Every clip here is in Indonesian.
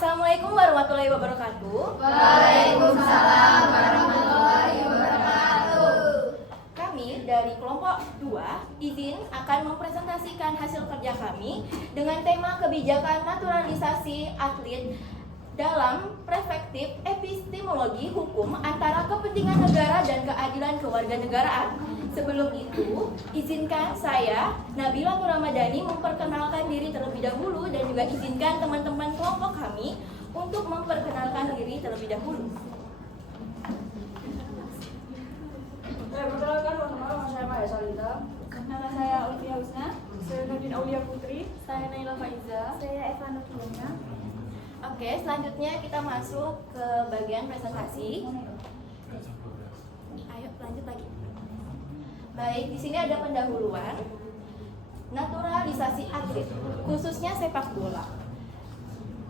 Assalamualaikum warahmatullahi wabarakatuh. Waalaikumsalam warahmatullahi wabarakatuh. Kami dari kelompok 2 izin akan mempresentasikan hasil kerja kami dengan tema kebijakan naturalisasi atlet dalam perspektif epistemologi hukum antara kepentingan negara dan keadilan kewarganegaraan. Sebelum itu, izinkan saya, Nabila Nuramadani, memperkenalkan diri terlebih dahulu dan juga izinkan teman-teman kelompok kami untuk memperkenalkan diri terlebih dahulu. Perkenalkan, nama saya Maya Salita. Nama saya Olivia Husna. Saya Nadine Aulia Putri. Saya Naila Faiza. Saya Eva Nurkiana. Oke, selanjutnya kita masuk ke bagian presentasi. Ayo lanjut lagi. Baik, di sini ada pendahuluan. Naturalisasi atlet, khususnya sepak bola,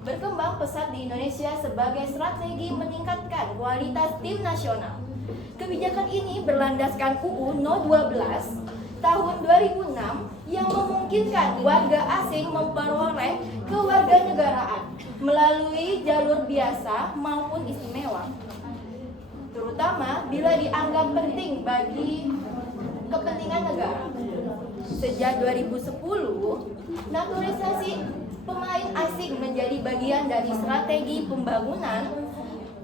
berkembang pesat di Indonesia sebagai strategi meningkatkan kualitas tim nasional. Kebijakan ini berlandaskan UU No 12 tahun 2006 yang memungkinkan warga asing memperoleh kewarganegaraan melalui jalur biasa maupun istimewa, terutama bila dianggap penting bagi kepentingan negara. Sejak 2010, naturalisasi pemain asing menjadi bagian dari strategi pembangunan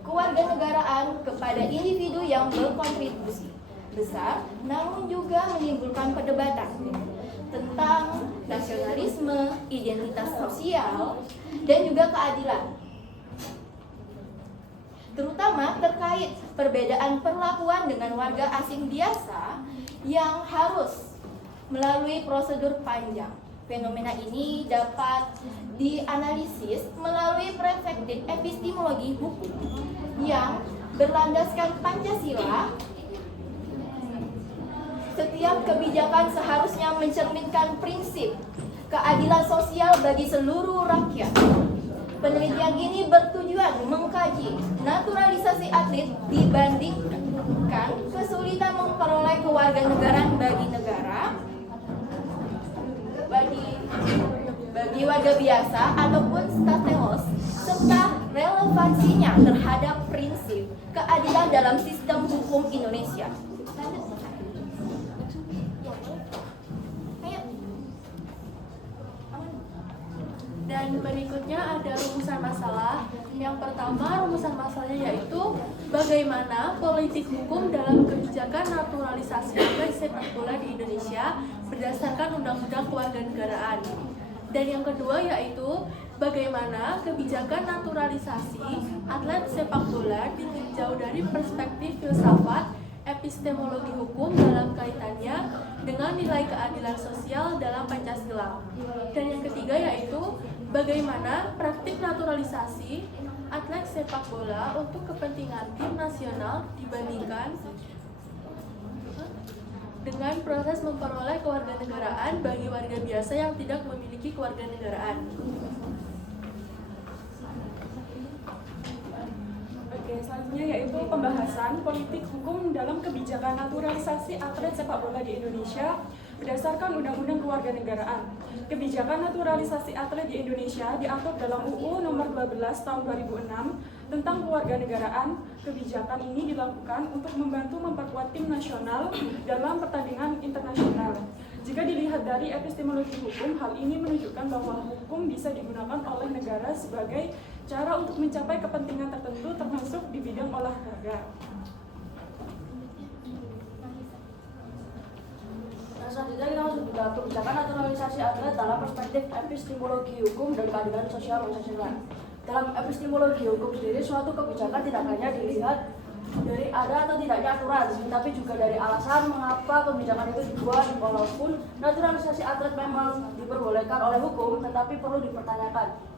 kewarganegaraan kepada individu yang berkontribusi besar, namun juga menimbulkan perdebatan tentang nasionalisme, identitas sosial, dan juga keadilan, terutama terkait perbedaan perlakuan dengan warga asing biasa yang harus melalui prosedur panjang. Fenomena ini dapat dianalisis melalui perspektif epistemologi hukum yang berlandaskan Pancasila. Setiap kebijakan seharusnya mencerminkan prinsip keadilan sosial bagi seluruh rakyat. Penelitian ini bertujuan mengkaji naturalisasi atlet dibandingkan kesulitan memperoleh kewarganegaraan bagi negara, bagi warga biasa ataupun stateles, serta relevansinya terhadap prinsip keadilan dalam sistem hukum Indonesia. Dan berikutnya ada rumusan masalah. Yang pertama, rumusan masalahnya yaitu bagaimana politik hukum dalam kebijakan naturalisasi atlet sepak bola di Indonesia berdasarkan Undang-Undang Kewarganegaraan. Dan yang kedua yaitu bagaimana kebijakan naturalisasi atlet sepak bola ditinjau dari perspektif filsafat epistemologi hukum dalam kaitannya dengan nilai keadilan sosial dalam Pancasila. Dan yang ketiga yaitu bagaimana praktik naturalisasi atlet sepak bola untuk kepentingan tim nasional dibandingkan dengan proses memperoleh kewarganegaraan bagi warga biasa yang tidak memiliki kewarganegaraan. Oke, selanjutnya yaitu pembahasan politik hukum dalam kebijakan naturalisasi atlet sepak bola di Indonesia berdasarkan Undang-Undang Kewarganegaraan. Kebijakan naturalisasi atlet di Indonesia diatur dalam UU Nomor 12 Tahun 2006 tentang kewarganegaraan. Kebijakan ini dilakukan untuk membantu memperkuat tim nasional dalam pertandingan internasional. Jika dilihat dari epistemologi hukum, hal ini menunjukkan bahwa hukum bisa digunakan oleh negara sebagai cara untuk mencapai kepentingan tertentu termasuk di bidang olahraga. Selanjutnya kita masuk ke kebijakan naturalisasi atlet dalam perspektif epistemologi hukum dan keadilan sosial Pancasila. Dalam epistemologi hukum sendiri, suatu kebijakan tidak hanya dilihat dari ada atau tidaknya aturan, tapi juga dari alasan mengapa kebijakan itu dibuat. Walaupun naturalisasi atlet memang diperbolehkan oleh hukum, tetapi perlu dipertanyakan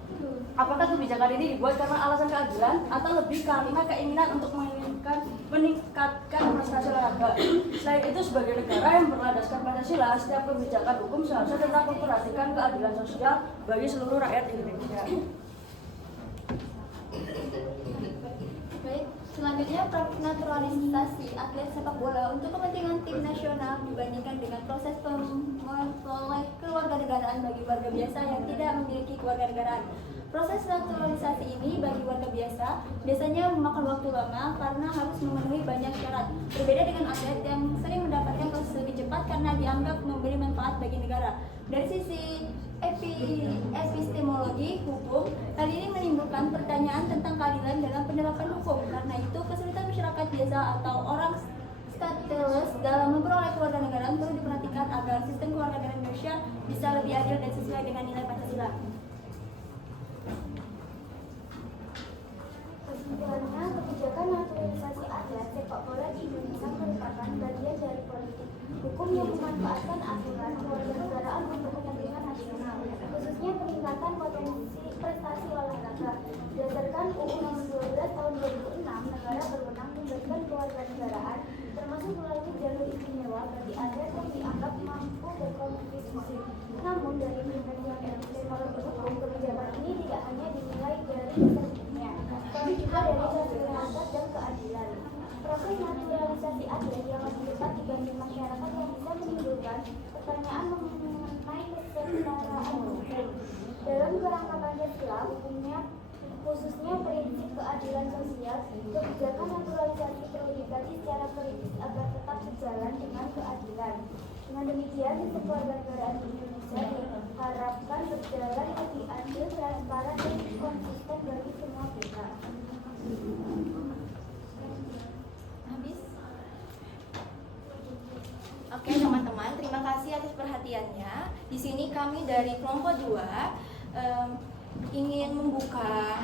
apakah kebijakan ini dibuat karena alasan keadilan atau lebih karena keinginan untuk meningkatkan prestasi olahraga. Selain itu, sebagai negara yang berlandaskan Pancasila, setiap kebijakan hukum seharusnya tetap memperhatikan keadilan sosial bagi seluruh rakyat Indonesia. Baik, Selanjutnya, naturalisasi atlet sepak bola untuk kepentingan tim nasional dibandingkan dengan proses memperoleh kewarganegaraan bagi warga biasa yang tidak memiliki kewarganegaraan. Proses naturalisasi ini bagi warga biasa biasanya memakan waktu lama karena harus memenuhi banyak syarat. Berbeda dengan atlet yang sering mendapatkan proses lebih cepat karena dianggap memberi manfaat bagi negara. Dari sisi epistemologi hukum, hal ini menimbulkan pertanyaan tentang keadilan dalam penerapan hukum. Karena itu, kesulitan masyarakat biasa atau orang stateless dalam memperoleh kewarganegaraan perlu diperhatikan agar sistem kewarganegaraan Indonesia bisa lebih adil dan sesuai dengan nilai Pancasila. Kesimpulannya, kebijakan naturalisasi atlet sepak bola di Indonesia merupakan bagian dari politik hukum yang memanfaatkan aturan kewarganegaraan untuk kepentingan nasional, khususnya peningkatan potensi prestasi olahraga. Berdasarkan UU Nomor 12 Tahun 2006, negara berwenang memberikan kewarganegaraan, termasuk melalui jalur istimewa bagi atlet yang dianggap mampu berkompetisi. Namun, dari penelitian epistemologi hukum, kebijakan ini tidak hanya dinilai dari hukumnya, tapi juga dari solidaritas dan keadilan. Proses naturalisasi atlet yang lebih cepat dibanding masyarakat yang bisa menimbulkan pertanyaan mengenai kesetaraan hukum. Dalam kerangka Pancasila, hukumnya khususnya prinsip keadilan sosial, kebijakan naturalisasi perlu dikaji secara kritis agar tetap sejalan dengan keadilan. Dengan demikian, sistem kewarganegaraan di Indonesia diharapkan berjalan lebih adil, transparan, dan konsisten bagi semua pihak. Habis? Oke teman-teman, terima kasih atas perhatiannya. Di sini kami dari kelompok 2 ingin membuka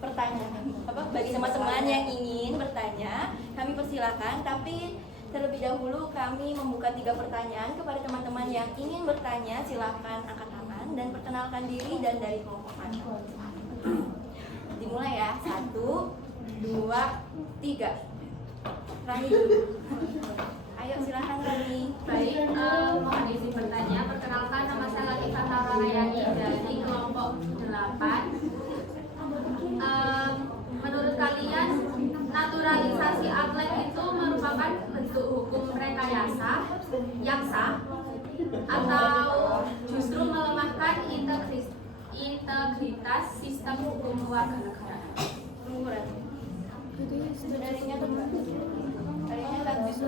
pertanyaan bagi teman-teman yang ingin bertanya. Kami persilakan, tapi terlebih dahulu kami membuka 3 pertanyaan kepada teman-teman yang ingin bertanya. Silakan angkat tangan dan perkenalkan diri dan dari kelompok mana. Dimulai ya, 1, 2, 3. Rani dulu. Ayo silakan Rani. Baik, mohon izin bertanya. Perkenalkan, nama saya Latifah Taurayani dari kelompok 8. Menurut kalian, naturalisasi atlet itu merupakan bentuk hukum rekayasa yang sah atau justru melemahkan integritas sistem hukum kewarganegaraan? Darinya tuh Mbak. Darinya bagus.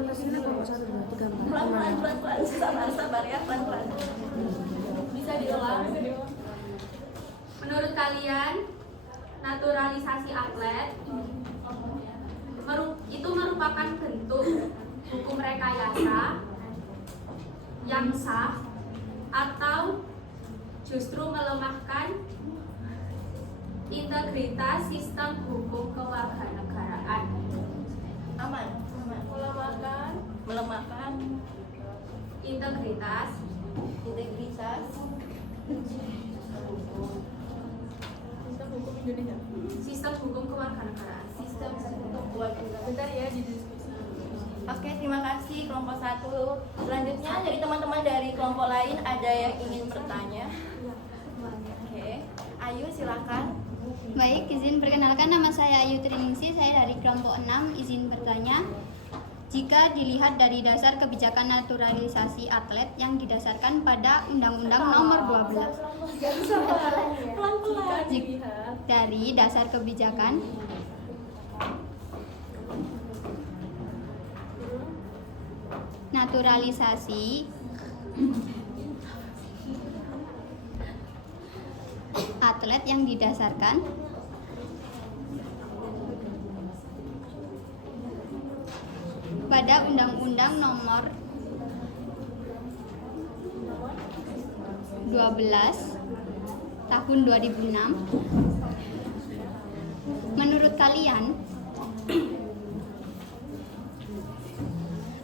Pelan-pelan, sabar ya, pelan-pelan. Bisa diulang. Menurut kalian, naturalisasi atlet itu merupakan bentuk hukum rekayasa yang sah atau justru melemahkan integritas sistem hukum kewarganegaraan? Aman. Melemahkan Integritas sistem hukum kewarganegaraan. sistem hukum kewarganegaraan. Bentar ya, didiskusi. Oke, terima kasih kelompok 1. Selanjutnya dari teman-teman dari kelompok lain ada yang ingin bertanya? Oke, Ayu silakan. Baik, izin perkenalkan, nama saya Ayu Triningsih, saya dari kelompok 6. Izin bertanya, jika dilihat dari dasar kebijakan naturalisasi atlet yang didasarkan pada Undang-Undang Nomor 12, dari dasar kebijakan naturalisasi atlet yang didasarkan pada Undang-Undang Nomor 12 Tahun 2006. Menurut kalian,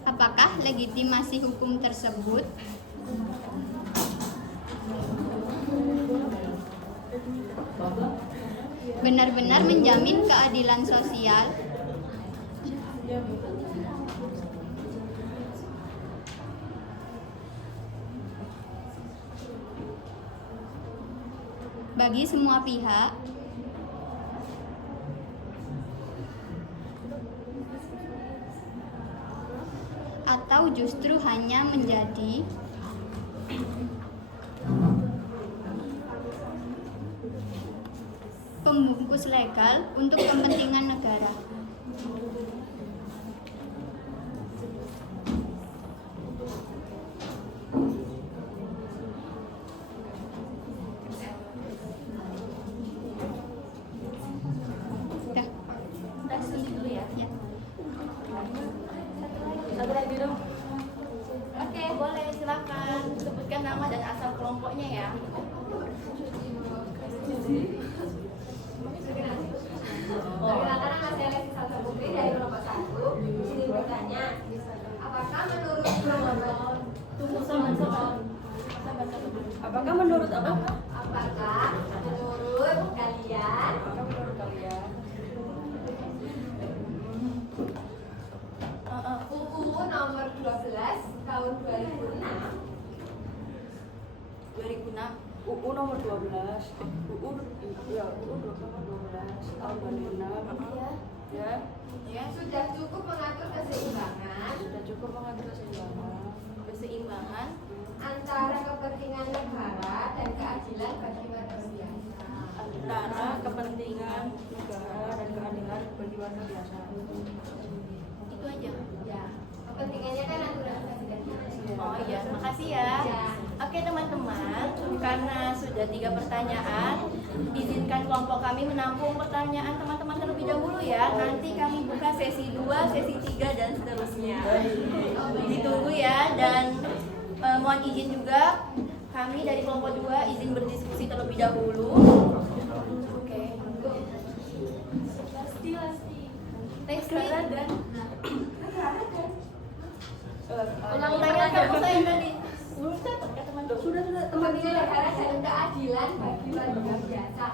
apakah legitimasi hukum tersebut benar-benar menjamin keadilan sosial bagi semua pihak? atau justru hanya menjadi pembungkus legal untuk kepentingan negara? Dah. Kita diskusi dulu ya. Ya. Satu lagi dong. Oke, boleh silakan sebutkan nama dan asal kelompoknya ya. Perkenalkan, nama saya Lesti Salsa Putri dari kelompok 1. Di sini bertanya, apakah menurut kelompok Apakah menurut apa? apakah menurut kalian Apakah menurut kalian UU nomor 12 tahun 2006 UU nomor 12 UU ya UU nomor 12 tahun 2006 ya sudah cukup mengatur keseimbangan sudah cukup mengatur keseimbangan antara kepentingan negara dan keadilan bagi warga biasa. antara kepentingan negara dan keadilan bagi warga biasa. Itu aja. Ya, kepentingannya kan naturalisasi dan Oh iya, makasih ya. Ya. Oke teman-teman, karena sudah 3 pertanyaan, izinkan kelompok kami menampung pertanyaan teman-teman terlebih dahulu ya. Nanti kami buka sesi 2, sesi 3 dan seterusnya. Ditunggu ya, dan mohon izin juga kami dari kelompok 2 izin berdiskusi terlebih dahulu. Oke. Lesti dan ulang pertanyaan kamu saya tadi. Sudah kepentingan negara dan keadilan bagi warga biasa.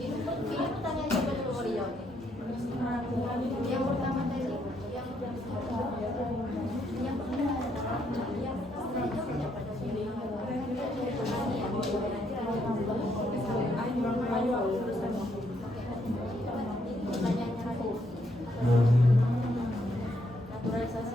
Ini pertanyaan siapa dulu mau dijawab? Yang pertama tadi, yang pertama pertanyaannya aku. Naturalisasi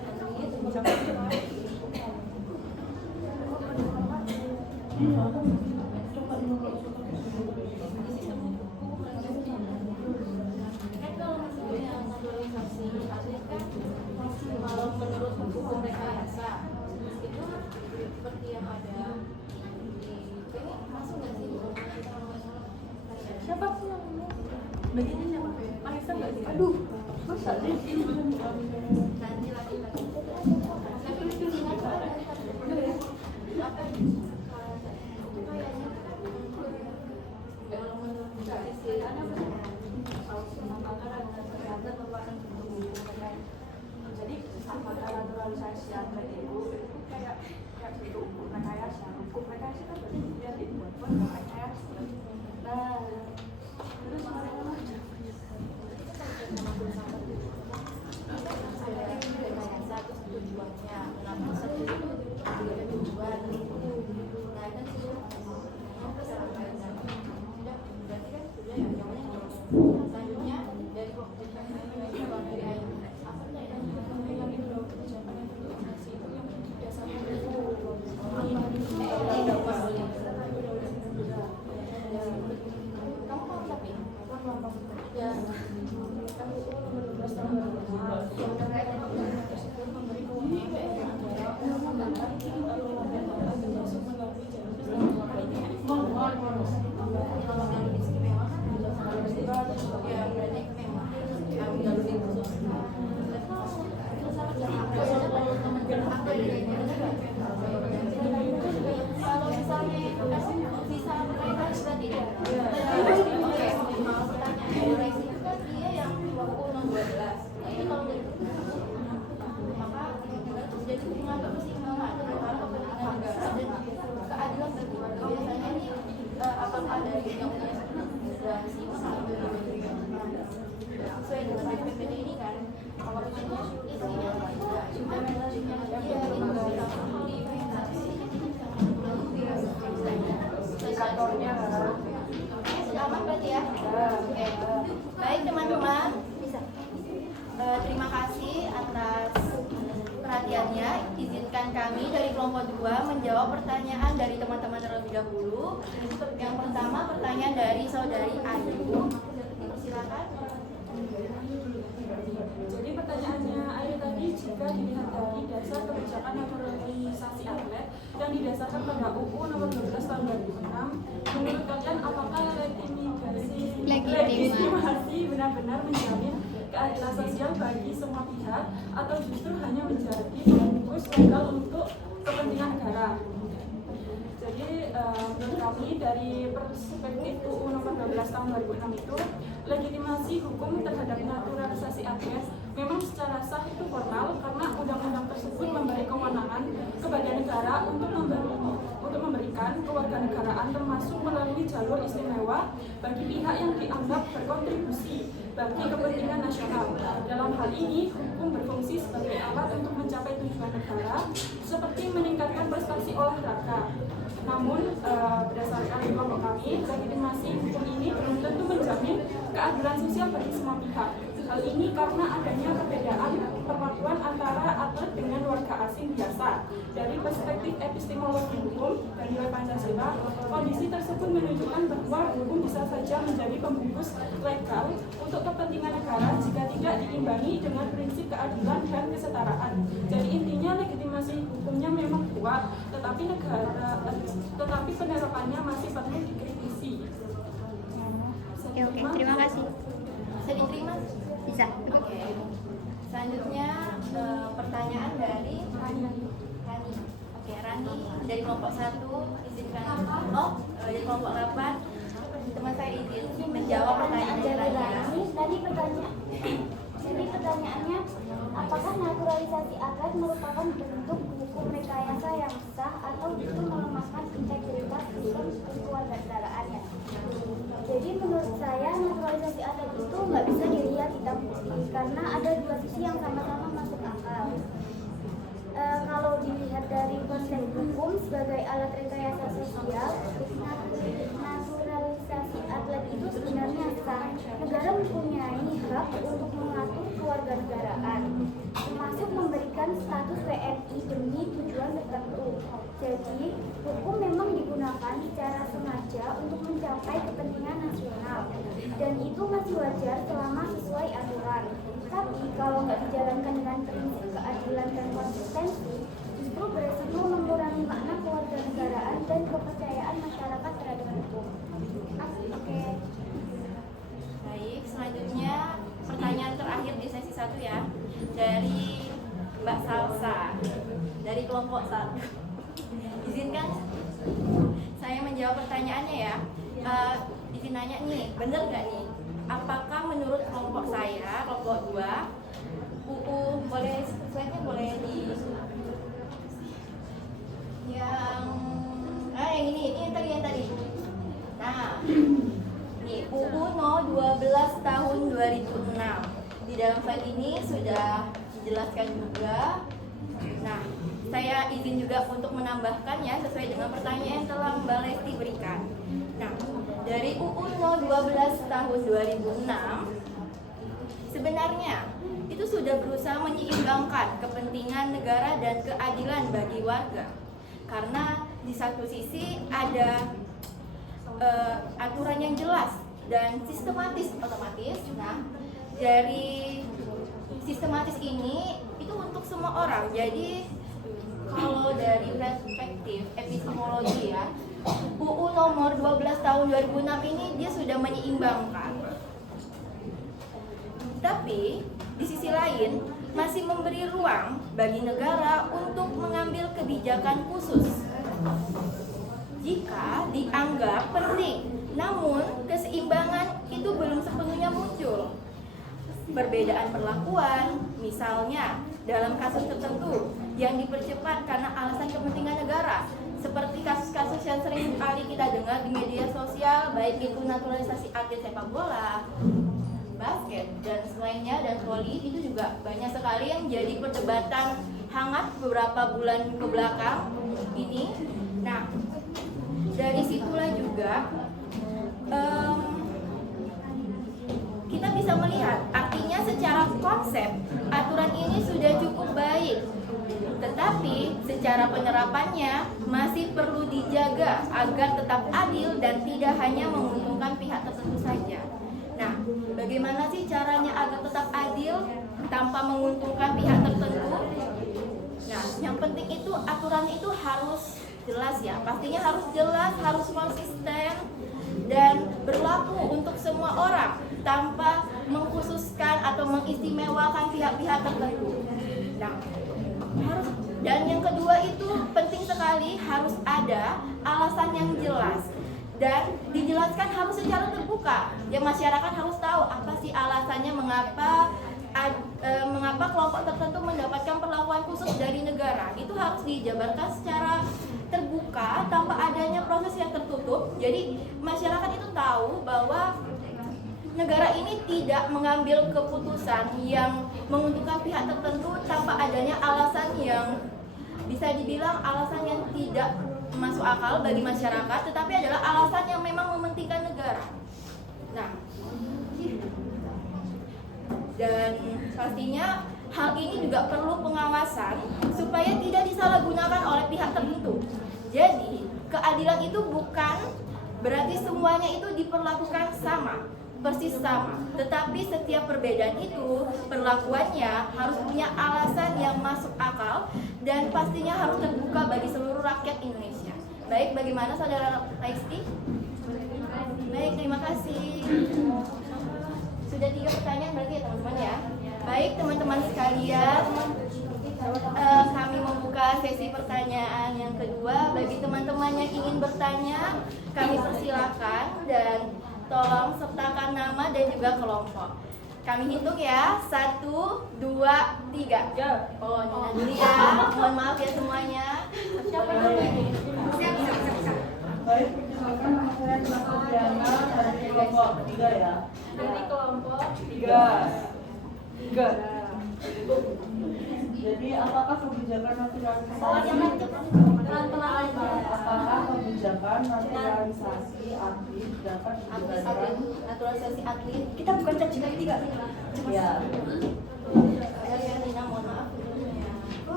kan kalau misalnya naturalisasi atlet kan kalau menurut hukum rekayasa itu seperti yang ada di ini masuk nggak sih? Siapa sih yang ini? Bagiannya siapa? Marisa nggak sih? aduh masa sih Nanti lagi jadi apakah naturalisasi atlet itu kayak gitu hukum rekayasa kan berarti dia dibuat rekayasa. Nah terus rekayasa terus tujuannya kenapa satu itu ada tujuan nah kan sudah berarti kan sudah ya jawabannya selanjutnya dari kamu mau tapi ya kalau misalnya bisa mereka berarti oke mau pertanyaan kelompok 2 menjawab pertanyaan dari teman-teman terlebih dahulu. Yang pertama pertanyaan dari saudari Ayu. Silakan. Jadi pertanyaannya Ayu tadi, jika dilihat dari dasar kebijakan naturalisasi atlet yang didasarkan pada UU nomor 12 tahun 2006, menurut kalian apakah legitimasi benar-benar menjamin keadilan sosial bagi semua pihak atau justru hanya menjadi pembungkus legal untuk kepentingan negara? Jadi menurut kami dari perspektif UU nomor 12 tahun 2006 itu, legitimasi hukum terhadap naturalisasi atlet memang secara sah itu formal karena undang-undang tersebut memberi kewenangan kepada negara untuk memberikan kewarganegaraan termasuk melalui jalur istimewa bagi pihak yang dianggap berkontribusi bagi kepentingan nasional. Dalam hal ini, hukum berfungsi sebagai alat untuk mencapai tujuan negara seperti meningkatkan prestasi olahraga. Namun, berdasarkan kelompok kami, legitimasi hukum ini belum tentu menjamin keadilan sosial bagi semua pihak. Hal ini karena adanya perbedaan perlakuan antara atlet dengan warga asing biasa. Dari perspektif epistemologi hukum dan nilai Pancasila, kondisi tersebut menunjukkan bahwa hukum bisa saja menjadi pembungkus legal untuk kepentingan negara jika tidak diimbangi dengan prinsip keadilan dan kesetaraan. Jadi intinya legitimasi hukumnya memang kuat, tetapi penerapannya masih perlu dikritisi. Oke, terima kasih. Bisa diterima? Bisa. Oke. Selanjutnya pertanyaan dari Rani. Oke, Rani dari kelompok 1 izinkan. Dari kelompok 8 teman saya izin menjawab pertanyaan dari Rani. Jadi pertanyaannya, apakah naturalisasi atlet merupakan bentuk hukum rekayasa yang sah atau justru melemahkan integritas sistem kewarganegaraannya? Jadi menurut saya naturalisasi atlet itu nggak bisa dilihat hitam putih karena ada dua sisi yang sama-sama masuk akal. Kalau dilihat dari konsep hukum sebagai alat rekayasa sosial, naturalisasi atlet itu sebenarnya sah. Negara mempunyai hak untuk mengatur kewarganegaraan, termasuk memberikan status WNI demi tujuan tertentu. Jadi, hukum memang digunakan secara sengaja untuk mencapai kepentingan nasional, dan itu masih wajar selama sesuai aturan. Tapi kalau nggak dijalankan dengan prinsip keadilan dan konsistensi, justru beresiko mengurangi makna kewarganegaraan dan kepercayaan masyarakat terhadap hukum. Oke. Baik, selanjutnya pertanyaan terakhir di sesi 1 ya, dari Mbak Salsa dari kelompok 1. Izinkan saya menjawab pertanyaannya ya. Izin nanya nih, bener nggak nih? Apakah menurut kelompok saya, kelompok 2, UU boleh slide-nya boleh di yang ini yang tadi. Nah, ini UU No 12 tahun 2006. Di dalam slide ini sudah dijelaskan juga. Nah, saya izin juga untuk menambahkan ya sesuai dengan pertanyaan yang telah Mbak Lesti berikan. Nah, dari UU No 12 tahun 2006 sebenarnya itu sudah berusaha menyeimbangkan kepentingan negara dan keadilan bagi warga. Karena di satu sisi ada aturan yang jelas dan sistematis otomatis. Nah, dari sistematis ini itu untuk semua orang. Jadi kalau dari perspektif epistemologi ya, UU nomor 12 tahun 2006 ini dia sudah menyeimbangkan. Tapi di sisi lain masih memberi ruang bagi negara untuk mengambil kebijakan khusus jika dianggap penting. Namun keseimbangan itu belum sepenuhnya muncul. Perbedaan perlakuan, misalnya dalam kasus tertentu yang dipercepat karena alasan kepentingan negara, seperti kasus-kasus yang sering kali kita dengar di media sosial, baik itu naturalisasi atlet sepak bola, basket, dan selainnya, dan voli, itu juga banyak sekali yang jadi perdebatan hangat beberapa bulan ke belakang ini. Nah, dari situlah juga kita bisa melihat, artinya secara konsep aturan ini sudah cukup baik, Tetapi secara penerapannya masih perlu dijaga agar tetap adil dan tidak hanya menguntungkan pihak tertentu saja. Nah, bagaimana sih caranya agar tetap adil tanpa menguntungkan pihak tertentu? Nah, yang penting itu aturan itu harus jelas ya. Pastinya harus jelas, harus konsisten dan berlaku untuk semua orang tanpa mengkhususkan atau mengistimewakan pihak-pihak tertentu. Nah, harus, dan yang kedua itu penting sekali harus ada alasan yang jelas dan dijelaskan harus secara terbuka. Ya, masyarakat harus tahu apa sih alasannya mengapa kelompok tertentu mendapatkan perlakuan khusus dari negara. Itu harus dijabarkan secara terbuka tanpa adanya proses yang tertutup. Jadi masyarakat itu tahu bahwa negara ini tidak mengambil keputusan yang menguntungkan pihak tertentu tanpa adanya alasan yang bisa dibilang alasan yang tidak masuk akal bagi masyarakat, tetapi adalah alasan yang memang mementingkan negara. Nah, dan pastinya hal ini juga perlu pengawasan supaya tidak disalahgunakan oleh pihak tertentu. Jadi, keadilan itu bukan berarti semuanya itu diperlakukan sama, persis sama. Tetapi setiap perbedaan itu perlakuannya harus punya alasan yang masuk akal dan pastinya harus terbuka bagi seluruh rakyat Indonesia. Baik, bagaimana Saudara Raisti? Baik, terima kasih. Sudah 3 pertanyaan berarti ya teman-teman ya. Baik teman-teman sekalian, kami membuka sesi pertanyaan yang kedua. Bagi teman-teman yang ingin bertanya, kami persilakan dan tolong sertakan nama dan juga kelompok. Kami hitung ya, 1, 2, 3. Oh, Nina dulu ya. Mohon maaf ya semuanya. Siapa namanya? Baik, perkenalkan nama saya Diana dari kelompok 3 ya. Dari kelompok 3. Jadi apakah kebijakan naturalisasi atlet dapat digunakan? Naturalisasi atlet. Kita bukan cacikan 3. Ya. Nina, mohon maaf.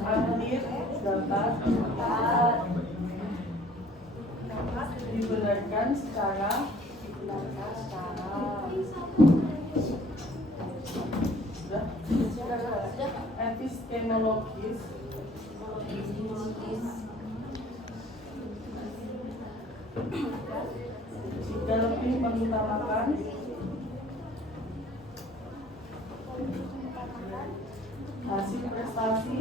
Atlet dapat dibenarkan secara epistemologis jika lebih mengutamakan hasil prestasi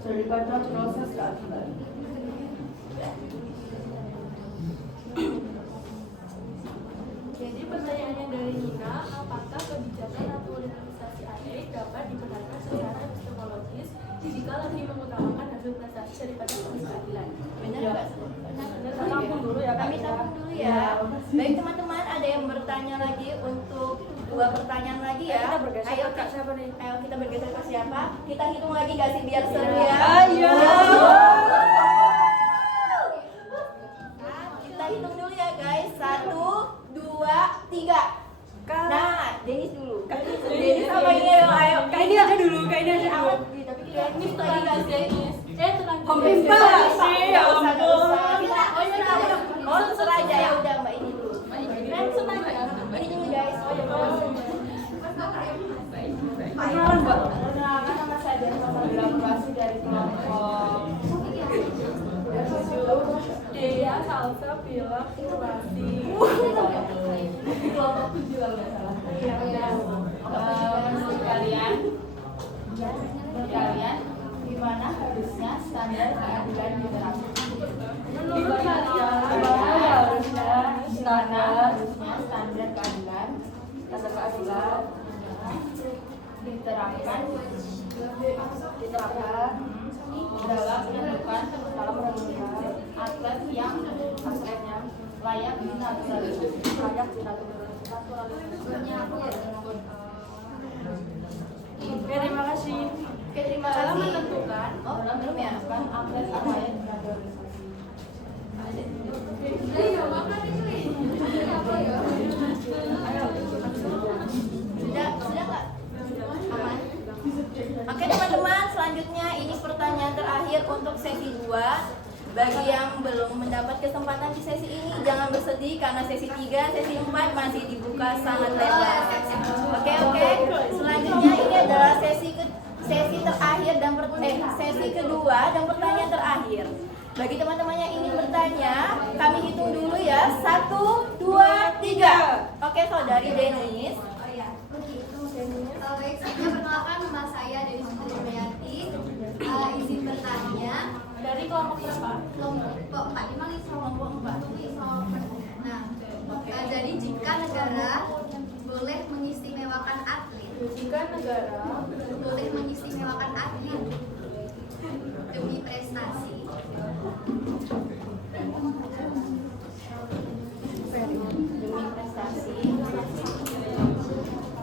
daripada proses keadilan. Jadi pertanyaannya dari Nina, apakah kebijakan naturalisasi atlet dapat dibenarkan secara epistemologis jika lebih mengutamakan hasil prestasi daripada proses keadilan? Benar Ya. nggak? Tampung dulu ya, Kak. Kami tampung dulu ya. Baik teman-teman, ada yang bertanya lagi untuk 2 pertanyaan lagi ya. Kita bergeser Ayo, ke siapa nih? Ayo kita bergeser ke siapa? Kita hitung lagi gak sih biar seru ya? Ayo. Kita hitung dulu ya guys. 1, 2, 3. Nah, Denis dulu. Denis apa ini? Ayo. Kak ini aja dulu, Kak ini aja dulu. Tapi kita Denis lagi gak sih? Pemimpin sih, ya ampun. Oh, terserah aja ya udah Mbak ini dulu. Ini dulu guys. Perkenalan, Mbak. Perkenalkan nama saya Diana dari kelompok Dea Salsa bilang kurasi. kelompok 7 kalau nggak salah. Menurut kalian gimana harusnya standar keadilan diterapkan? Menurut kalian, Gimana harusnya standar keadilan diterapkan dalam menentukan atlet yang layak dinaturalisasi. Oke, terima kasih. Oke, terima kasih. dalam menentukan Oh, belum ya? Kan atlet yang layak dinaturalisasi. Ayo, terakhir untuk sesi 2. Bagi yang belum mendapat kesempatan di sesi ini, jangan bersedih karena sesi 3, sesi 4 masih dibuka sangat lebar. Oke. Selanjutnya ini adalah sesi terakhir dan sesi kedua dan pertanyaan terakhir. Bagi teman-teman yang ingin bertanya, kami hitung dulu ya. 1, 2, 3. Oke, saudari Denis. Baik, sebelumnya perkenalkan nama saya Denis Sutriyanti. Izin bertanya. Dari kelompok berapa? Kelompok 4, memang ini kelompok 4. Nah, jadi jika negara boleh mengistimewakan atlet, boleh mengistimewakan atlet demi prestasi,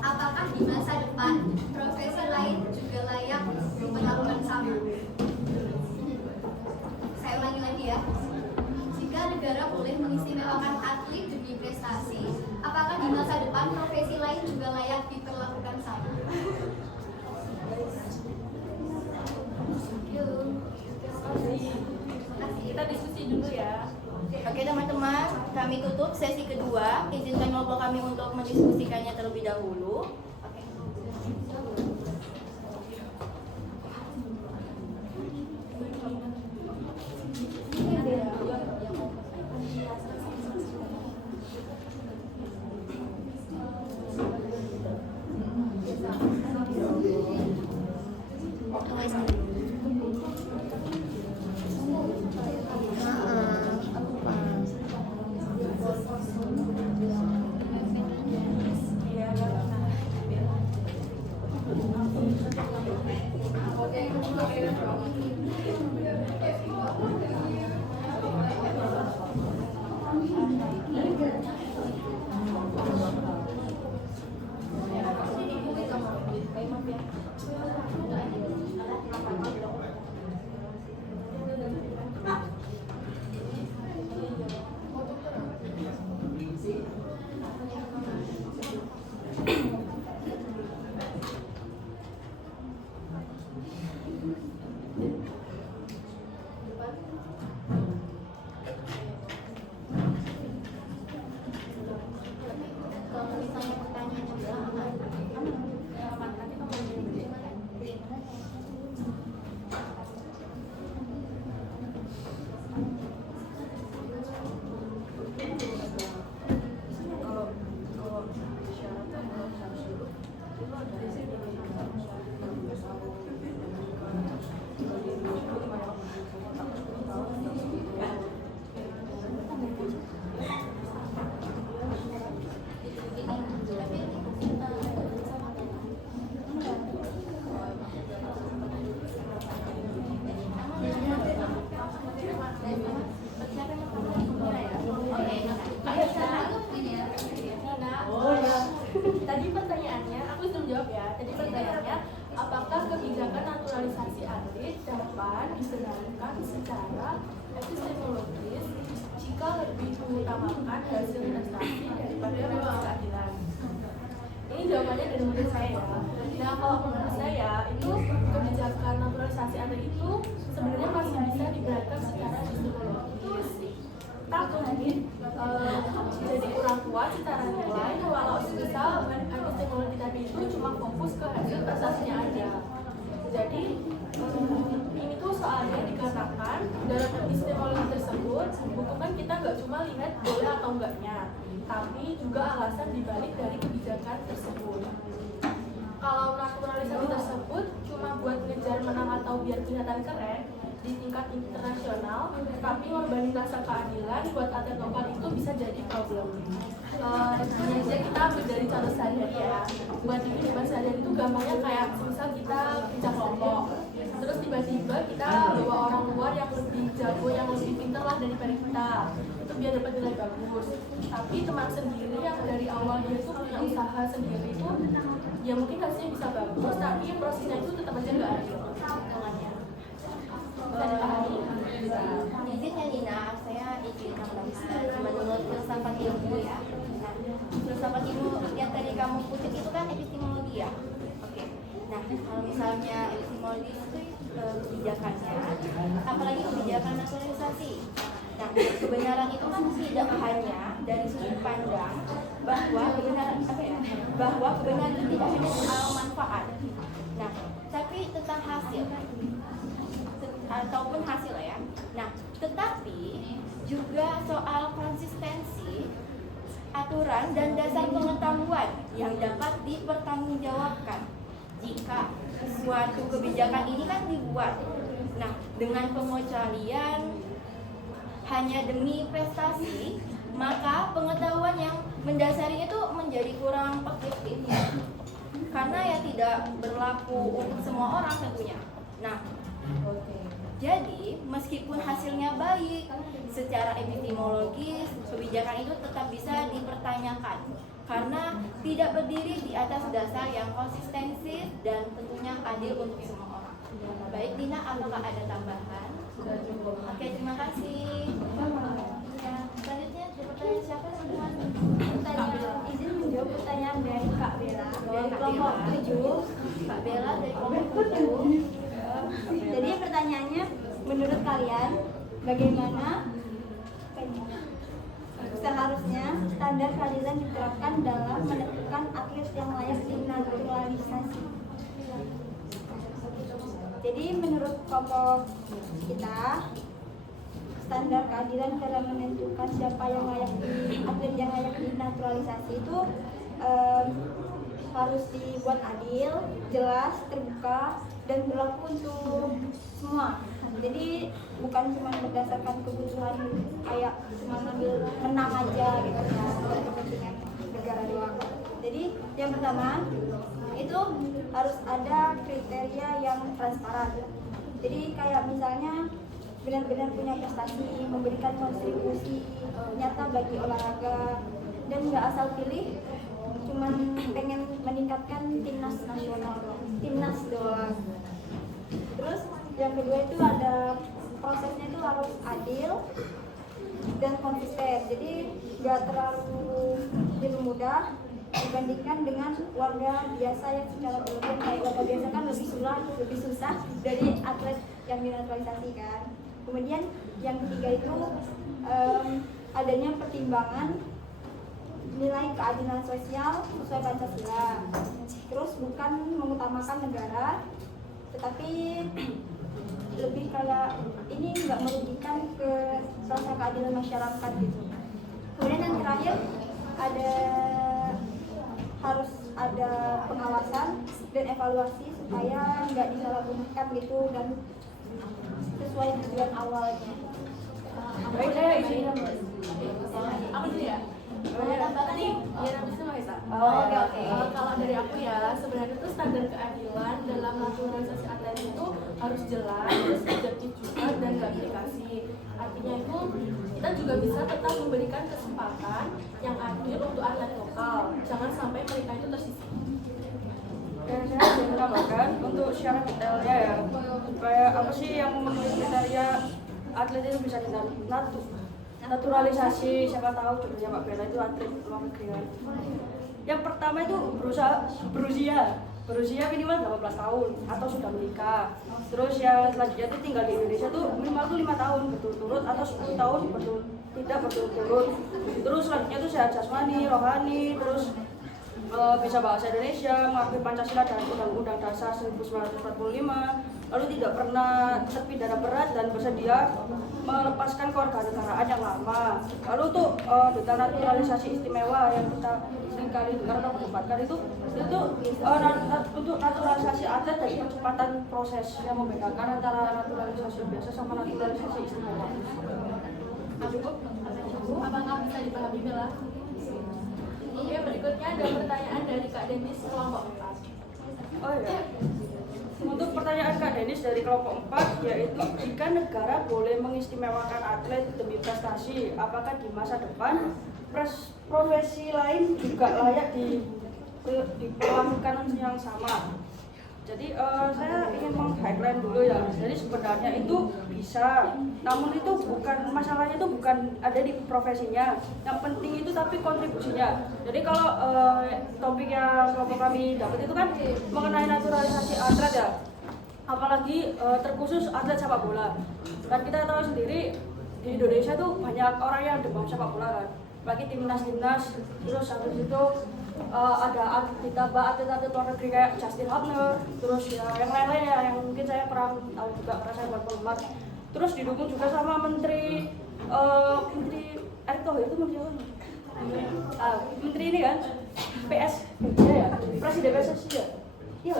apakah di masa depan profesi lain juga layak melakukan sama? Saya ulangi lagi ya. Jika negara boleh mengistimewakan atlet demi prestasi, apakah di masa depan profesi lain juga layak diperlakukan sama? Kita diskusi dulu ya. Oke teman-teman, kami tutup sesi kedua. Izinkan kelompok kami untuk mendiskusikannya terlebih dahulu. Oke. Tadi pertanyaannya, aku belum jawab ya. Tadi pertanyaannya, apakah kebijakan naturalisasi atlet dapat dijalankan secara epistemologis jika lebih mengutamakan hasil prestasi daripada keadilan? Ini jawabannya dari menurut saya ya. Nah, kalau menurut saya itu kebijakan naturalisasi atlet itu sebenarnya masih bisa diberantas secara epistemologis. Tapi jadi kurang kuat secara nilai walau misal epistemologi tadi itu cuma fokus ke hasil prestasinya aja. Jadi ini tuh soalnya dikarenakan dalam epistemologi tersebut buku kan kita nggak cuma lihat boleh atau enggaknya, tapi juga alasan dibalik dari kebijakan tersebut. Kalau naturalisasi tersebut cuma buat ngejar menang atau biar kelihatan keren di tingkat internasional, tapi ngorbanin rasa keadilan buat atlet lokal itu bisa jadi problem. Jadi kita ambil dari contoh sehari-hari ya. Buat di kehidupan sehari-hari itu gampangnya kayak misal kita bincang kelompok, terus tiba-tiba kita bawa orang luar yang lebih jago, yang lebih pintar lah daripada kita, itu biar dapat nilai bagus. Tapi teman sendiri yang dari awal dia tuh punya usaha sendiri itu, ya mungkin hasilnya bisa bagus, tapi prosesnya itu tetap aja nggak adil. Izin ya Nina, saya izin menambahkan menurut filsafat ilmu ya. Nah, filsafat ilmu yang tadi kamu kutip itu kan epistemologi ya. Oke. Nah, kalau misalnya epistemologi itu kebijakannya, kebijakan naturalisasi. Nah, kebenaran itu kan tidak hanya dari sudut pandang bahwa kebenaran itu tidak hanya soal manfaat. Nah, tapi tentang hasil ataupun hasil ya. Nah, tetapi juga soal konsistensi aturan dan dasar pengetahuan yang dapat dipertanggungjawabkan jika suatu kebijakan ini kan dibuat. Nah, dengan pengecualian hanya demi prestasi, maka pengetahuan yang mendasarinya itu menjadi kurang objektif karena ya tidak berlaku untuk semua orang tentunya. Nah, jadi meskipun hasilnya baik secara epidemiologis, kebijakan itu tetap bisa dipertanyakan karena tidak berdiri di atas dasar yang konsistensif dan tentunya adil untuk semua orang. Baik Dina, apakah ada tambahan? Oke, terima kasih. Ya, selanjutnya pertanyaan siapa teman-teman? Izin menjawab pertanyaan dari Kak Bella dari Kak kelompok Bella. 7. Kak Bella dari kelompok 7. Jadi pertanyaannya, menurut kalian bagaimana seharusnya standar keadilan diterapkan dalam menentukan atlet yang layak dinaturalisasi? Jadi menurut kelompok kita, standar keadilan dalam menentukan siapa yang layak atlet yang layak dinaturalisasi itu harus dibuat adil, jelas, terbuka, dan berlaku untuk semua. Jadi bukan cuma berdasarkan kebutuhan kayak cuma ngambil menang aja gitu ya, untuk kepentingan negara doang. Jadi yang pertama itu harus ada kriteria yang transparan. Jadi kayak misalnya benar-benar punya prestasi, memberikan kontribusi nyata bagi olahraga, dan nggak asal pilih cuman pengen meningkatkan timnas nasional doang, timnas doang. Terus yang kedua itu ada prosesnya itu harus adil dan konsisten. Jadi nggak terlalu dipermudah dibandingkan dengan warga biasa yang secara berlebihan. Kayak warga biasa kan lebih susah dari atlet yang dinaturalisasi kan. Kemudian yang ketiga itu adanya pertimbangan nilai keadilan sosial sesuai Pancasila. Terus bukan mengutamakan negara, tetapi lebih kayak ini nggak merugikan ke rasa keadilan masyarakat gitu. Kemudian yang terakhir harus ada pengawasan dan evaluasi supaya nggak disalahgunakan gitu dan sesuai tujuan awalnya. Baik, saya izin. Aku dulu ya. Tadi ya habis itu Mahesa. Oke. Kalau dari aku ya, sebenarnya itu standar keadilan dalam naturalisasi atlet itu harus jelas, terus objektif juga dan gak aplikasi. Artinya itu kita juga bisa tetap memberikan kesempatan yang adil untuk atlet lokal. Jangan sampai mereka itu tersisih. Dan saya ingin menambahkan untuk syarat detailnya ya, supaya apa sih yang memenuhi kriteria atlet itu bisa naturalisasi. Siapa tahu contohnya Pak Bella itu atlet luar negeri kan. Yang pertama itu berusia minimal 18 tahun atau sudah menikah. Terus yang selanjutnya itu tinggal di Indonesia tuh minimal tuh 5 tahun berturut-turut atau 10 tahun tidak berturut-turut. Terus selanjutnya itu sehat jasmani, rohani, terus bisa bahasa Indonesia, mengakui Pancasila dan Undang-Undang Dasar 1945, lalu tidak pernah terpidana berat dan bersedia melepaskan kewarganegaraan yang lama. Lalu untuk data naturalisasi istimewa yang kita seringkali dengar atau perdebatkan itu untuk naturalisasi atlet dan percepatan proses yang membedakan antara naturalisasi biasa sama naturalisasi istimewa. Cukup? Apakah bisa dipahami Bella? Oke, berikutnya ada pertanyaan dari Kak Denis kelompok 4. Oh iya. Untuk pertanyaan Kak Denis dari kelompok 4, yaitu jika negara boleh mengistimewakan atlet demi prestasi, apakah di masa depan profesi lain juga layak diperlakukan yang sama? Jadi saya ingin meng-highlight dulu ya. Jadi sebenarnya itu bisa, namun itu bukan masalahnya, itu bukan ada di profesinya. Yang penting itu tapi kontribusinya. Jadi kalau topik yang kelompok kami dapat itu kan mengenai naturalisasi atlet ya. apalagi terkhusus atlet sepak bola. Dan kita tahu sendiri di Indonesia tuh banyak orang yang demam sepak bola kan, apalagi timnas, terus habis itu ada ditambah atlet-atlet luar negeri kayak Justin Hubner, terus ya yang lain-lain ya yang mungkin saya kurang tahu juga karena saya bukan penggemar. Terus didukung juga sama Menteri Erick Thohir itu menteri ini kan PS ya, Presiden PSSI ya. Iya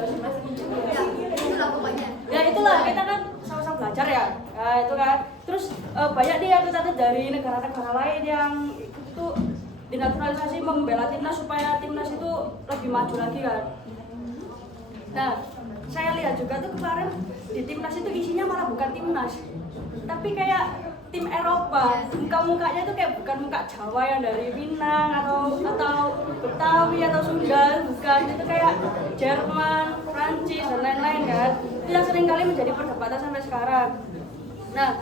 ya itulah kita kan sama-sama belajar ya. Nah itu kan. Terus banyak nih atlet-atlet dari negara-negara lain yang itu dinaturalisasi membela timnas supaya timnas itu lebih maju lagi kan. Nah saya lihat juga tuh kemarin di timnas itu isinya malah bukan timnas, tapi kayak tim Eropa. Muka-mukanya tuh kayak bukan muka Jawa yang dari Minang atau Betawi atau Sunda, bukan, itu kayak Jerman, Prancis dan lain-lain kan. Itu yang seringkali menjadi perdebatan sampai sekarang. Nah,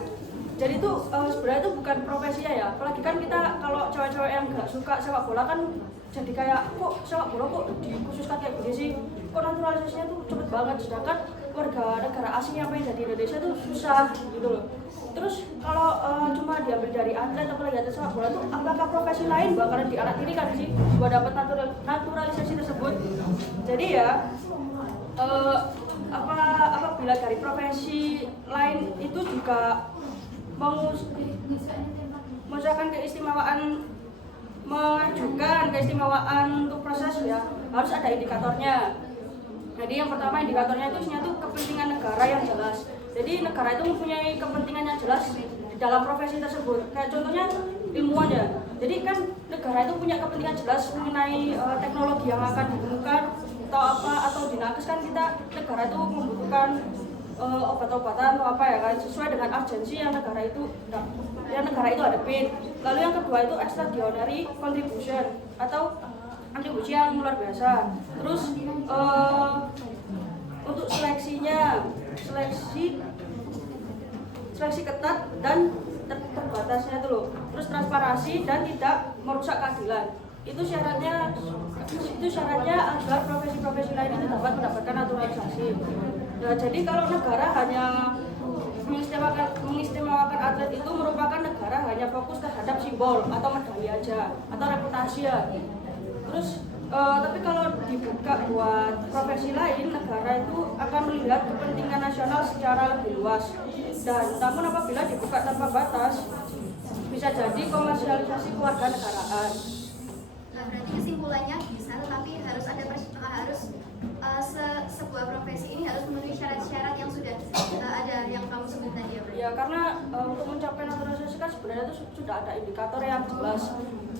jadi tuh sebenarnya itu bukan profesinya ya. Apalagi kan kita kalau cewek-cewek yang nggak suka sepak bola kan jadi kayak kok sepak bola kok dikhususkan kayak gini sih, kok naturalisasinya tuh cepet banget, sedangkan warga negara asing yang pengen jadi Indonesia tuh susah gitu loh. Terus kalau cuma diambil dari atlet apalagi atlet sepak bola tuh apakah profesi lain bakalan diarak diri kan sih buat dapat naturalisasi tersebut. Jadi ya apabila dari profesi lain itu juga mengusahakan mengajukan keistimewaan untuk proses ya, harus ada indikatornya. Jadi yang pertama indikatornya itu isinya tuh kepentingan negara yang jelas. Jadi negara itu mempunyai kepentingan yang jelas di dalam profesi tersebut. Kayak contohnya ilmuwan ya. Jadi kan negara itu punya kepentingan jelas mengenai teknologi yang akan ditemukan atau dinakes kan kita negara itu membutuhkan obat-obatan atau apa ya kan sesuai dengan urgensi yang negara itu hadapin. Lalu yang kedua itu extraordinary contribution atau kontribusi yang luar biasa. Terus untuk seleksi ketat dan terbatasnya itu loh. Terus transparansi dan tidak merusak keadilan. Itu syaratnya agar profesi-profesi lain itu dapat mendapatkan naturalisasi. Nah, jadi kalau negara hanya mengistimewakan atlet itu merupakan negara hanya fokus terhadap simbol atau medali aja atau reputasi ya. Terus tapi kalau dibuka buat profesi lain, negara itu akan melihat kepentingan nasional secara lebih luas. Dan namun apabila dibuka tanpa batas, bisa jadi komersialisasi kewarganegaraan. Nah, berarti kesimpulannya bisa, tetapi harus ada sebuah profesi ini harus memenuhi syarat-syarat yang sudah ada yang kamu sebut tadi ya, Bro? Ya karena untuk mencapai naturalisasi kan sebenarnya itu sudah ada indikator yang jelas.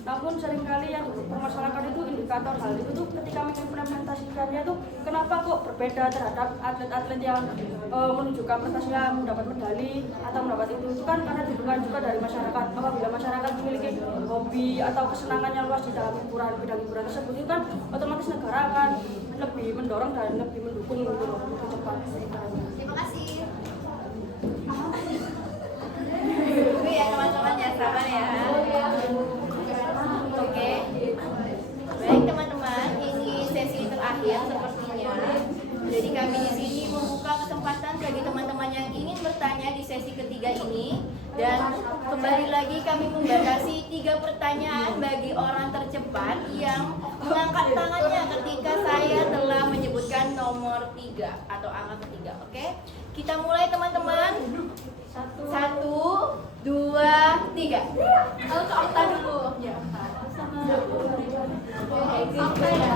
Namun seringkali yang dipermasalahkan itu indikator hal itu tuh ketika mengimplementasikannya tuh kenapa kok berbeda terhadap atlet-atlet yang menunjukkan prestasinya mendapat medali atau mendapat itu kan karena dukungan juga dari masyarakat. Apabila masyarakat memiliki hobi atau kesenangan yang luas di dalam bidang hiburan tersebut itu kan otomatis negara akan lebih mendorong dan lebih mendukung gitu loh, lebih cepat. Terima kasih. Itu ya teman-teman ya, sabar ya. Oke. Baik teman-teman, ini sesi terakhir sepertinya. Jadi kami di sini membuka kesempatan bagi teman-teman yang ingin bertanya di sesi ketiga ini. Dan kembali lagi kami membatasi 3 pertanyaan bagi orang tercepat yang mengangkat tangannya ketika saya telah menyebutkan nomor 3 atau angka ketiga. Oke? Kita mulai teman-teman. 1, 2, 3. Ke Okta dulu. Okta ya.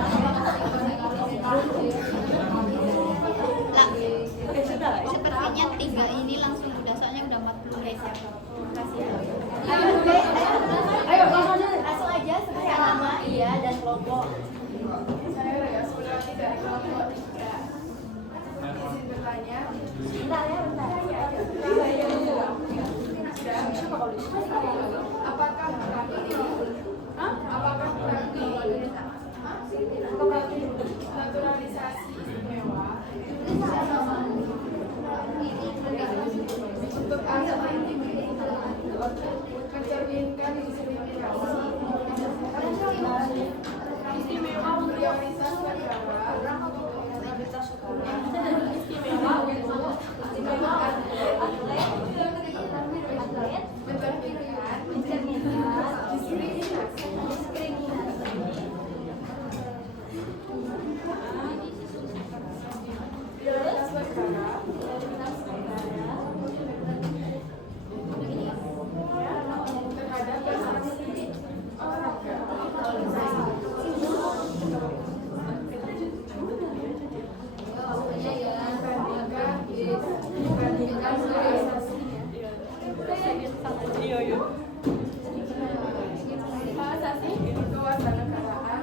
Sepertinya 3 ini langsung udah, soalnya udah 40 menit ya. Kasih ya. Ayo langsung aja sebutkan nama, iya, dan kelompok. Saya Rayaswati dari kelompok 3. Izin bertanya. Bentar ya, bentar. Apakah berarti naturalisasi istimewa untuk anak mencerminkan diskriminasi istimewa prioritas negara istimewa untuk Iya. Hak asasi kewarganegaraan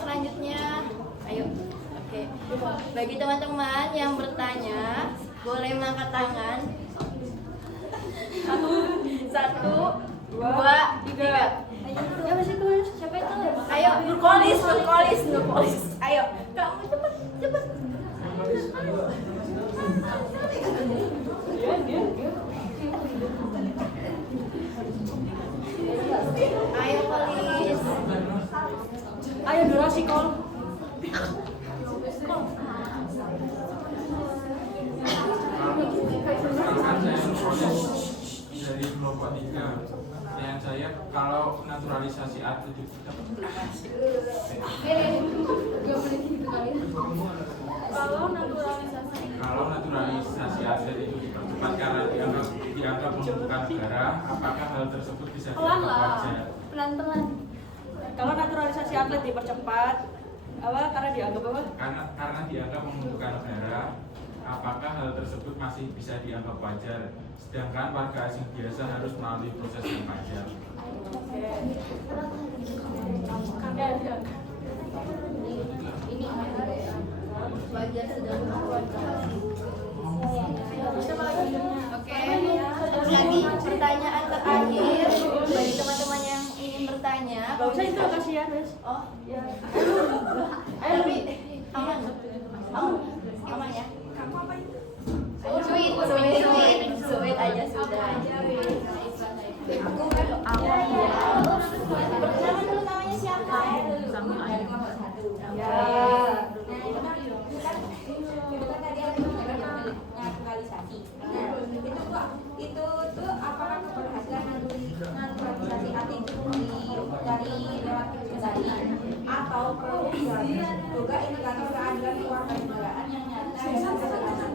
Selanjutnya, ayo. Oke. Bagi teman-teman yang bertanya, boleh mengangkat tangan. 1, 2, 3. Siapa itu? Ayo, Nurkolis. Ayo, kamu cepet. Ayo, Kolis. Ayo durasi kol. Dari kelompok 3. Yang saya kalau naturalisasi atlet itu kalau naturalisasi atlet itu dipercepat karena dianggap membutuhkan negara, apakah hal tersebut bisa dianggap wajar? Pelan-pelan. Kalau naturalisasi atlet dipercepat, karena dianggap apa? Karena dianggap membutuhkan negara, apakah hal tersebut masih bisa dianggap wajar? Sedangkan warga asing biasa harus melalui proses yang panjang. Wajar sedang Oke, lagi pertanyaan terakhir bagi teman-teman yang ingin bertanya. Gak usah itu, kasihan wes. Oh, ya. Tapi aman ya. Kamu apa itu? Sweet aja sudah. Aku awal ya. Pertama dulu namanya siapa? Naturalisasi. Nah, itu tuh apakah keberhasilan naturalisasi atlet itu dari lewat tadi atau perlu juga indikator keadilan kewarganegaraan yang nyata yang keberhasilan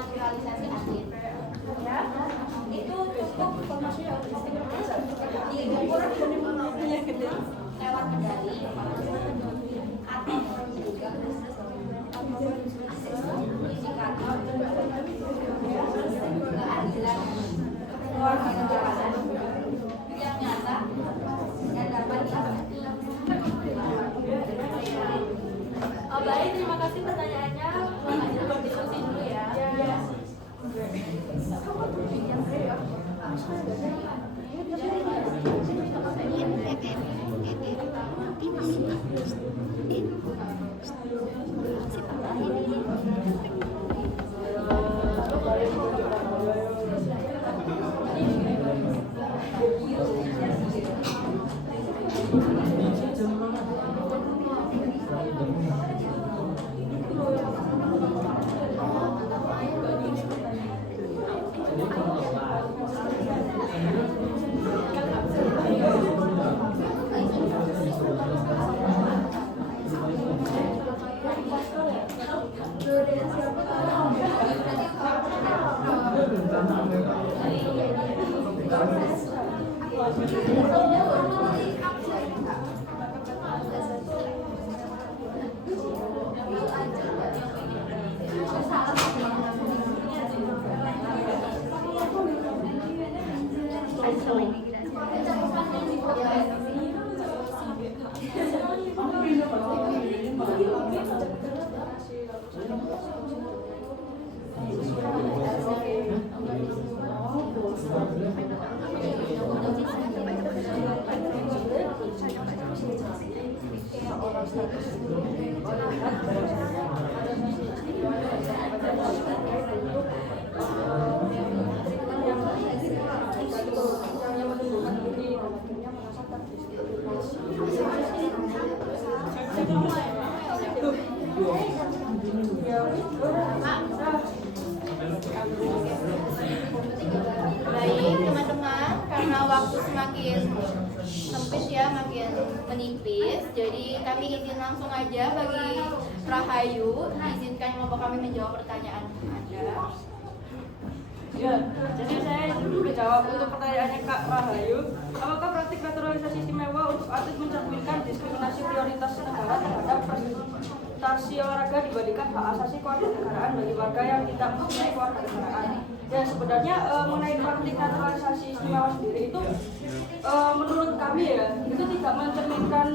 naturalisasi atlet ya itu cukup informasi yang diukur lewat medali atau juga indikator keadilan kewarganegaraan yang nyata dan dapat baik, terima kasih pertanyaannya. Lanjut berdiskusi dulu ya. karena waktu semakin sempit ya, makin menipis, jadi kami izin langsung aja bagi Rahayu, izinkan kelompok kami menjawab pertanyaan Anda. Ya, jadi saya menjawab untuk pertanyaannya Kak Rahayu. Apakah praktik naturalisasi istimewa untuk atlet mencerminkan diskriminasi prioritas negara terhadap prestasi olahraga dibandingkan hak asasi kewarganegaraan bagi warga yang tidak mempunyai kewarganegaraan? Ya, sebenarnya mengenai praktik naturalisasi istimewa sendiri itu menurut kami ya, itu tidak mencerminkan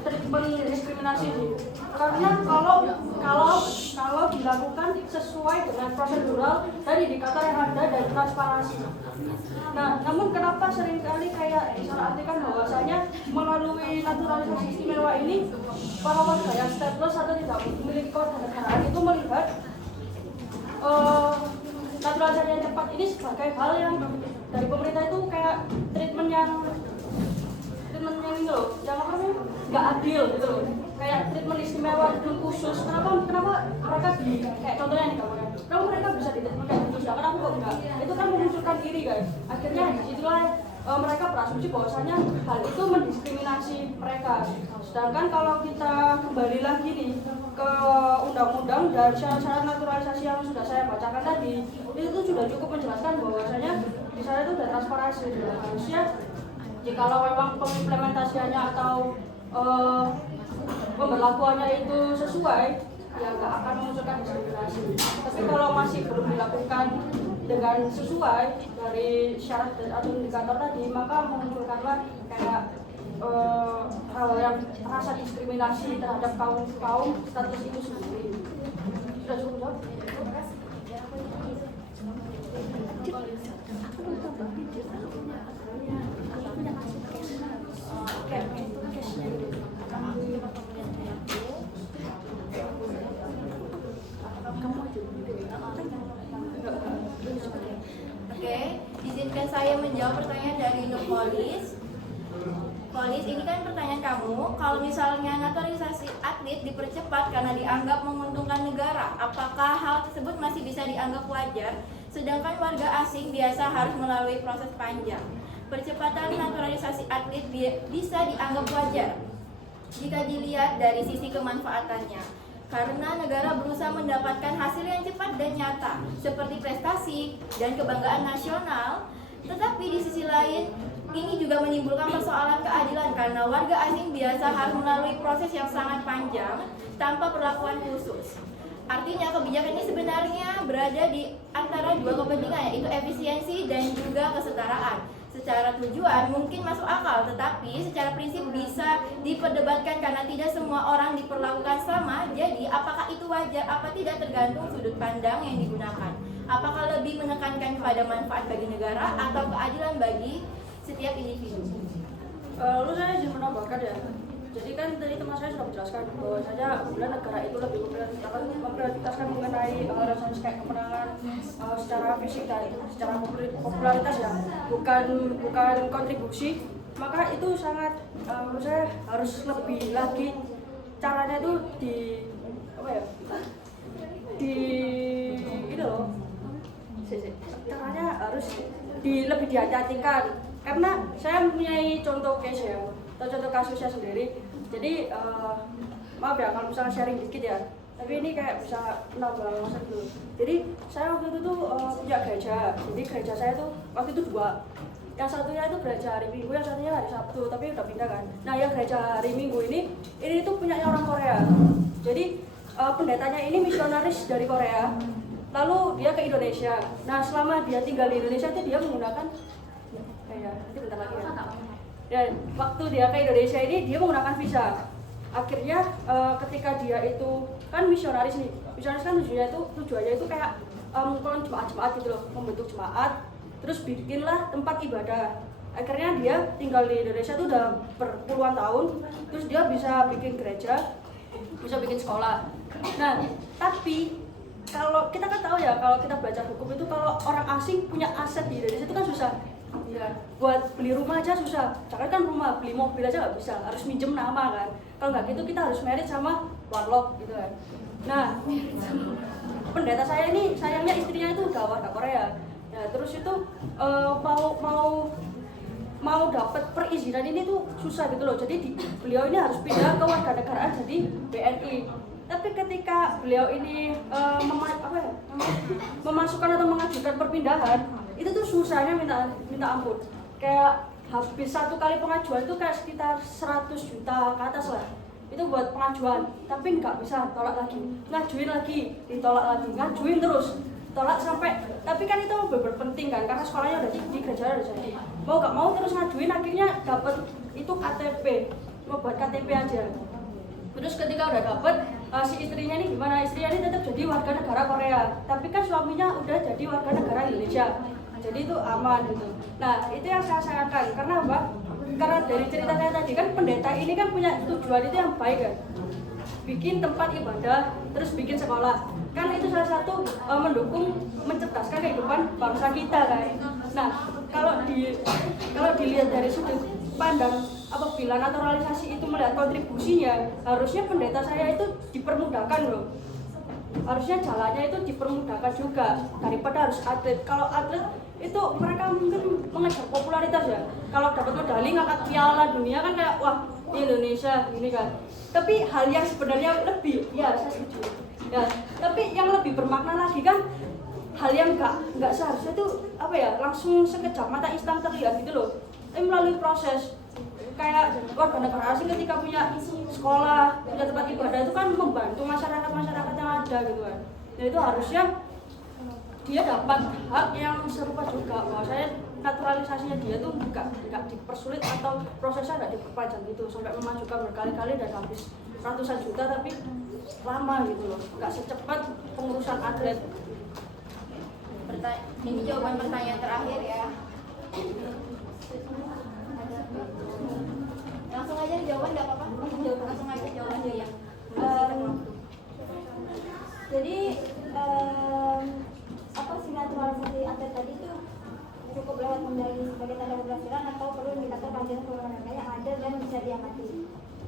treatment diskriminasi sih. Karena kalau dilakukan sesuai dengan prosedural dan indikator yang ada dan transparansi. Nah, namun kenapa seringkali kayak disalahartikan bahwasanya melalui naturalisasi istimewa ini para warga yang stateless atau tidak memiliki kewarganegaraan itu melihat naturalisasi yang cepat ini sebagai hal yang dari pemerintah itu kayak treatment yang ini loh, yang apa namanya, nggak adil gitu loh, kayak treatment istimewa, treatment khusus. Kenapa mereka kayak contohnya nih kamu, kenapa mereka bisa di treatment kayak khusus, sedangkan aku kok enggak? Itu kan memunculkan diri kan. Akhirnya disitulah mereka berasumsi bahwasanya hal itu mendiskriminasi mereka. Sedangkan kalau kita kembali lagi nih ke undang-undang dan syarat-syarat naturalisasi yang sudah saya bacakan tadi, itu sudah cukup menjelaskan bahwasanya di sana itu sudah transparansi. Harusnya jikalau memang pengimplementasiannya atau pemberlakuannya itu sesuai, ya nggak akan memunculkan diskriminasi. Tapi kalau masih belum dilakukan dengan sesuai dari syarat atau indikator tadi, maka memunculkanlah kayak hal yang rasa diskriminasi terhadap kaum status itu sendiri. Sudah cukup jawab? Oke, izinkan saya menjawab pertanyaan dari Nurpolis. Polis, ini kan pertanyaan kamu, kalau misalnya naturalisasi atlet dipercepat karena dianggap menguntungkan negara, apakah hal tersebut masih bisa dianggap wajar? Sedangkan warga asing biasa harus melalui proses panjang. Percepatan naturalisasi atlet bisa dianggap wajar jika dilihat dari sisi kemanfaatannya, karena negara berusaha mendapatkan hasil yang cepat dan nyata seperti prestasi dan kebanggaan nasional. Tetapi di sisi lain ini juga menimbulkan persoalan keadilan karena warga asing biasa harus melalui proses yang sangat panjang tanpa perlakuan khusus. Artinya kebijakan ini sebenarnya berada di antara dua kepentingan, yaitu efisiensi dan juga kesetaraan. Secara tujuan mungkin masuk akal, tetapi secara prinsip bisa diperdebatkan karena tidak semua orang diperlakukan sama. Jadi apakah itu wajar apa tidak tergantung sudut pandang yang digunakan. Apakah lebih menekankan kepada manfaat bagi negara atau keadilan bagi setiap individu. Lalu saya izin menambahkan ya. Jadi kan tadi teman saya sudah menjelaskan bahwasanya bila negara itu lebih memprioritaskan mengenai rasanya kayak kemenangan secara fisik dan secara popularitas ya, bukan kontribusi, maka itu sangat menurut saya harus lebih lagi caranya itu di apa ya? Ini loh. Caranya harus lebih dihati-hatikan. Karena saya mempunyai contoh case ya, atau contoh kasusnya sendiri. Jadi maaf ya kalau misalnya sharing dikit ya, tapi ini kayak bisa menambah masa dulu. Jadi saya waktu itu tuh punya gereja. Jadi gereja saya tuh waktu itu dua. Yang satunya itu gereja hari Minggu, yang satunya hari Sabtu, tapi udah pindah kan. Nah yang gereja hari Minggu ini tuh punyanya orang Korea. Jadi pendetanya ini misionaris dari Korea. Lalu dia ke Indonesia. Nah selama dia tinggal di Indonesia itu dia menggunakan nanti bentar lagi ya. Dan waktu dia ke Indonesia ini dia menggunakan visa. Akhirnya ketika dia itu kan misionaris nih. Misionaris kan tujuannya itu kayak kalau jemaat-jemaat gitu loh, membentuk jemaat, terus bikinlah tempat ibadah. Akhirnya dia tinggal di Indonesia tuh udah berpuluhan tahun, terus dia bisa bikin gereja, bisa bikin sekolah. Nah, tapi kalau kita kan tahu ya, kalau kita belajar hukum itu kalau orang asing punya aset di Indonesia itu kan susah. Ya, buat beli rumah aja susah. Jangan kan rumah, beli mobil aja nggak bisa, harus minjem nama kan. Kalau nggak gitu kita harus married sama warlock gitu kan. Nah, pendeta saya ini sayangnya istrinya itu udah warga Korea. Nah, terus itu mau dapat perizinan ini tuh susah gitu loh. Jadi beliau ini harus pindah ke warganegaraan jadi BNI. Tapi ketika beliau ini memasukkan atau mengajukan perpindahan, itu tuh susahnya minta ampun. Kayak habis satu kali pengajuan itu kayak sekitar 100 juta ke atas lah. Itu buat pengajuan, tapi nggak bisa, tolak lagi, ngajuin lagi, ditolak lagi, ngajuin terus, tolak sampai. Tapi kan itu benar-benar penting kan, karena sekolahnya udah di gereja udah jadi. Mau nggak mau terus ngajuin, akhirnya dapat itu KTP, mau buat KTP aja. Terus ketika udah dapat, si istrinya ini gimana? Istrinya ini tetap jadi warga negara Korea, tapi kan suaminya udah jadi warga negara Indonesia. Jadi itu aman gitu. Nah, itu yang saya sayangkan. Karena apa? Karena dari cerita saya tadi kan pendeta ini kan punya tujuan itu yang baik kan. Bikin tempat ibadah, terus bikin sekolah. Kan itu salah satu mendukung mencerdaskan kehidupan bangsa kita kan. Nah, kalau dilihat dari sudut pandang apabila naturalisasi itu melihat kontribusinya, harusnya pendeta saya itu dipermudahkan loh. Harusnya jalannya itu dipermudahkan juga daripada harus atlet. Kalau atlet itu mereka mungkin mengejar popularitas ya. Kalau dapat medali ngangkat piala dunia kan kayak wah Indonesia gini kan. Tapi hal yang sebenarnya lebih, ya saya setuju. Ya, tapi yang lebih bermakna lagi kan hal yang nggak seharusnya itu apa ya langsung sekejap mata instan terlihat gitu loh. Melalui proses kayak warga negara asing ketika punya sekolah, punya tempat ibadah itu kan membantu masyarakat yang ada gitu kan. Dan itu harusnya dia dapat hak yang serupa juga. Bahwasanya naturalisasinya dia tuh nggak dipersulit atau prosesnya nggak diperpanjang gitu sampai memajukan berkali-kali dan habis ratusan juta, tapi lama gitu loh, nggak secepat pengurusan atlet. Ini jawaban pertanyaan terakhir ya. Langsung aja jawaban nggak apa-apa? Langsung aja jawabannya ya. Jadi apa sih naturalisasi atlet tadi itu cukup lewat medali sebagai tanda keberhasilan atau perlu indikator pelajaran keluarga yang ada dan bisa diamati.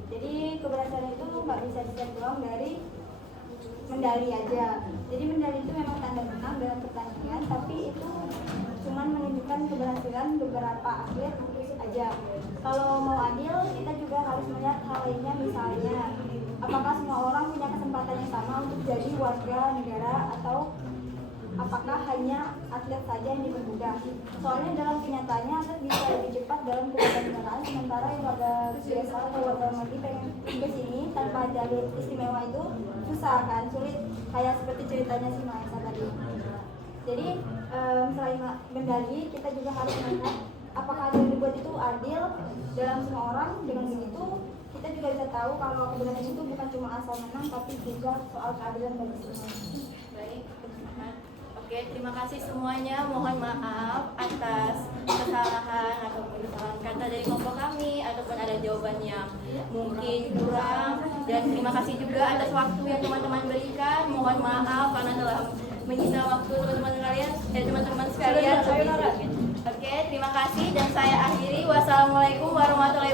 Jadi keberhasilan itu nggak bisa dilihat doang dari medali aja. Jadi medali itu memang tanda menang dalam pertandingan, tapi itu cuma menunjukkan keberhasilan beberapa atlet aja. Kalau mau adil, kita juga harus melihat hal lainnya, misalnya apakah semua orang punya kesempatan yang sama untuk jadi warga negara atau apakah hanya atlet saja yang dipermudah. Soalnya dalam kenyataannya atlet bisa lebih cepat dalam kewarganegaraan, sementara yang warga biasa atau warga mati pengen ke sini tanpa jalur istimewa itu susah kan, sulit, kayak seperti ceritanya si Maesa tadi. Jadi selain medali, kita juga harus melihat apakah yang dibuat itu adil dalam semua orang. Dengan begitu kita juga bisa tahu kalau kebenaran itu bukan cuma asal menang, tapi juga soal keadilan bagi semua. Baik, oke, terima kasih semuanya. Mohon maaf atas kesalahan ataupun kesalahan kata dari kelompok kami ataupun ada jawaban yang mungkin kurang. Dan terima kasih juga atas waktu yang teman-teman berikan. Mohon maaf karena telah menyita waktu teman-teman sekalian. Oke, terima kasih dan saya akhiri. Wassalamualaikum warahmatullahi